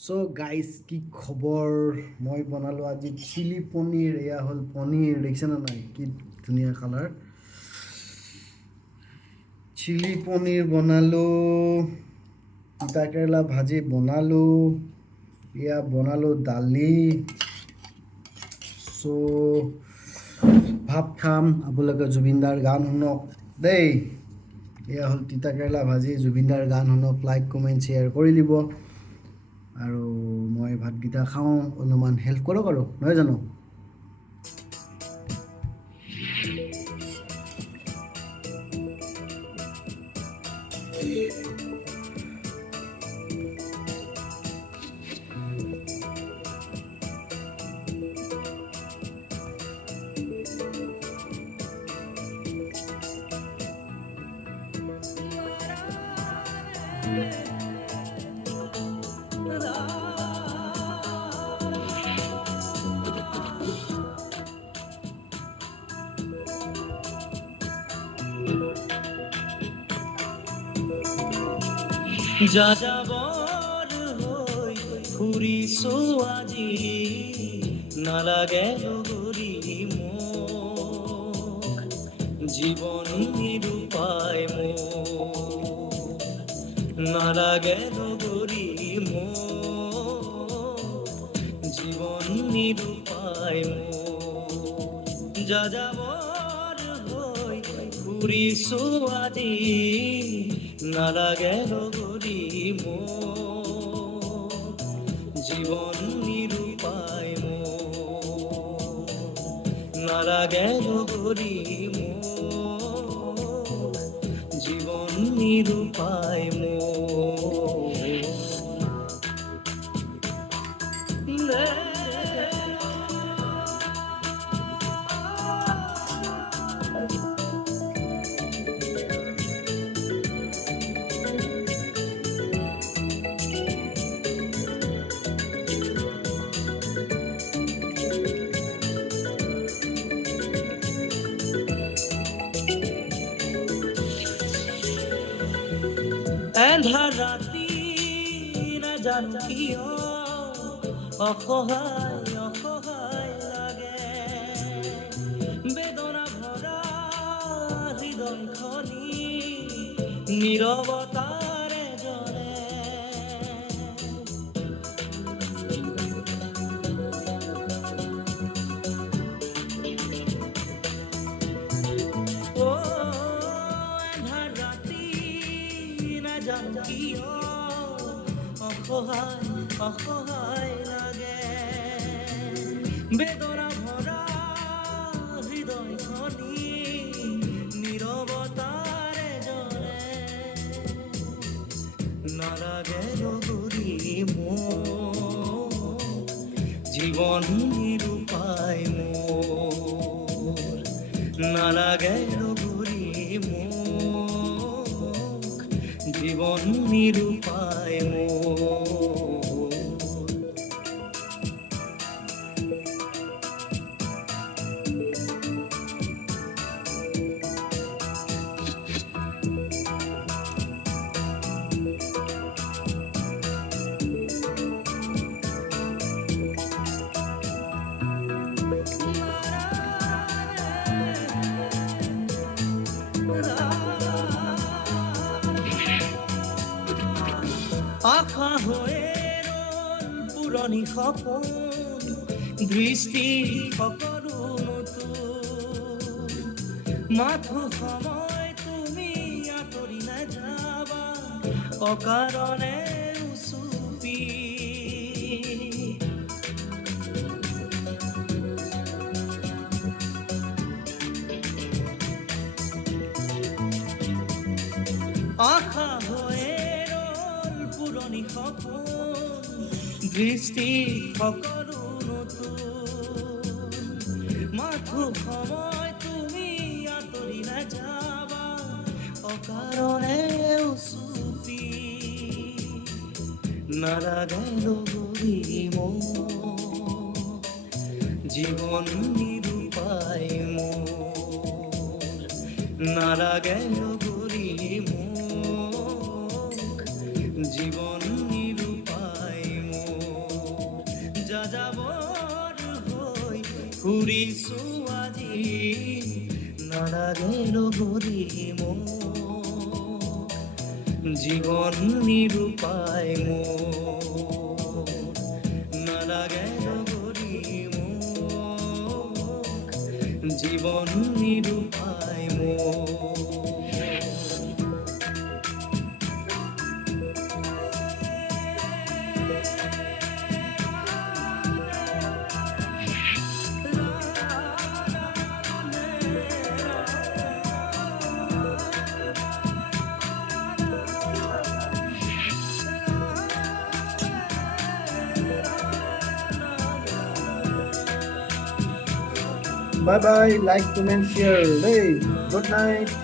So guys কি খবৰ মই বনালোঁ আজি চিলি পনীৰ এয়া হ'ল পনীৰ দেখিছেনে নাই কি ধুনীয়া কালাৰ চিলি পনীৰ বনালোঁ তিতা কেৰেলা ভাজি বনালোঁ এয়া বনালোঁ দালি চ' ভাত খাম আপোনালোকে জুবিনদাৰ গান শুনক দেই এয়া হ'ল তিতা কেৰেলা ভাজি জুবিনদাৰ গান শুনক লাইক কমেণ্ট শ্বেয়াৰ কৰি দিব আৰু মই ভাতকেইটা খাওঁ অলপমান হেল্প কৰক আৰু নহয় জানো যাযাবৰ হৈ ফুৰিছো আজি নালাগে লগৰী মোক জীৱন নিৰূপায় মোক নালাগে লগৰী মোক জীৱন নিৰূপায় মোক যাযাবৰ হৈ ফুৰিছো আজি নালাগে লগৰী মোক জীৱন নিৰূপায় মোক নালাগে লগৰী মোক জীৱন নিৰূপায় এন্ধাৰ ৰাতি নাজানো কিয় অসহায় অসহায় লাগে বেদনা ভৰা হৃদয়খনি নীৰৱতাৰে জ্বলে কিয় অসহায় অসহায় লাগে বেদনা ভৰা হৃদয়খনি নীৰৱতাৰে জ্বলে নালাগে লগৰী মোক জীৱন নিৰূপায় মোৰ নালাগে লগৰী মোক জীৱন নিৰূপায় মোৰ আশা হৈয়ে ৰ'ল পুৰণি সপোন দৃষ্টি সকলো নতুন মাথো সময় তুমি আঁতৰি নাযাবা অকাৰণে উচুপি আশা হৈয়ে পুৰণি সপোন দৃষ্টি সকলো নতুন মাথো সময় তুমি আঁতৰি নাযাবা অকাৰণে উচুপি নালাগে লগৰী মোক জীৱন নিৰূপায় মোৰ নালাগে লগৰী মোক জীবন নিরূপায় যাযাবৰ হৈ ফুৰিছো আজি নালাগে লগৰী মোক জীৱন নিৰূপায় মোক নালাগে লগৰী মোক জীৱন নিৰূপায় মোক Bye bye, like, comment, share. Hey, good night.